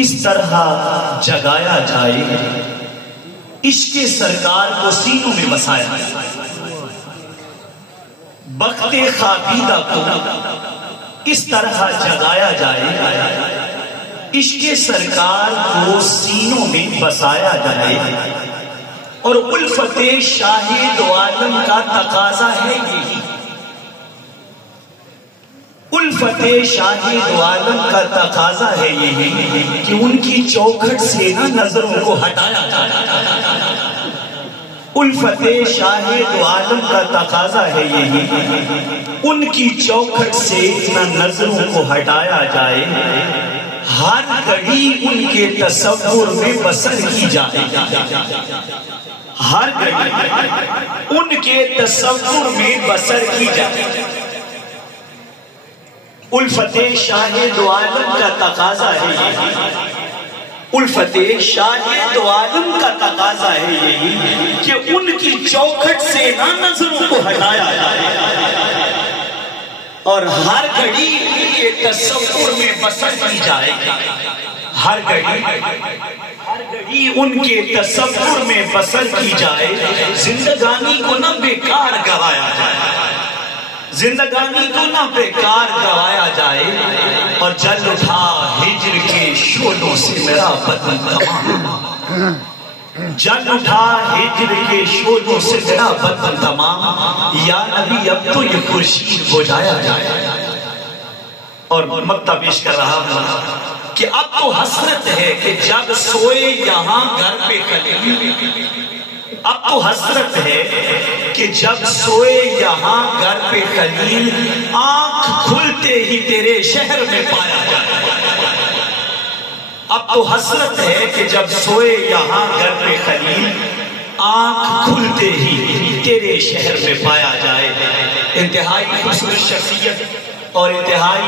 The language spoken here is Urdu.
اس طرح جگایا جائے، عشق سرکار کو سینوں میں بسایا جائے، وقت خوابیدہ کو اس طرح جگایا جائے، عشق سرکار کو سینوں میں بسایا جائے، اور الفت شاہ دو عالم کا تقاضا ہے یہی، الفت شاہ دو عالم کا تقاضا ہے یہی کہ ان کی چوکھٹ سے نہ نظروں کو ہٹایا جائے، الفت شاہ دو عالم کا تقاضا ہے یہی ان کی چوکھٹ سے نہ نظروں کو ہٹایا جائے، ہر گھڑی ان کے تصور میں بسر کی جائے، ہر گھڑی ان کے تصور میں بسر کی جائے، الفت شاہ دو عالم کا تقاضا ہے یہی، الفت شاہ دو عالم کا تقاضا ہے یہی کہ ان کی چوکھٹ سے نہ نظروں کو ہٹایا جائے، اور ہر گھڑی ان کے تصور میں بسر کی جائے، ہر گھڑی ان کے تصور میں بسر کی جائے، زندگانی کو نہ بیکار گوایا جائے، زندگانی کو نہ بیکار گوایا جائے، اور جل اٹھا ہجر کے شعلوں سے میرا بدن تمام، جل اٹھا ہجر کے شعلوں سے میرا بدن تمام، یا نبی اب تو یہ خورشید بجھایا جائے، اور مقطع پیش کر رہا ہوں کہ اب تو حسرت ہے کہ جب سوئے یہاں گھر پہ خلیل، اب تو حسرت ہے کہ جب سوئے یہاں گھر پہ خلیل، آنکھ کھلتے ہی تیرے شہر میں پایا جائے، اب تو حسرت ہے کہ جب سوئے یہاں گھر پہ خلیل، آنکھ کھلتے ہی تیرے شہر میں پایا جائے، انتہائی خصوصی شخصیت اور انتہائی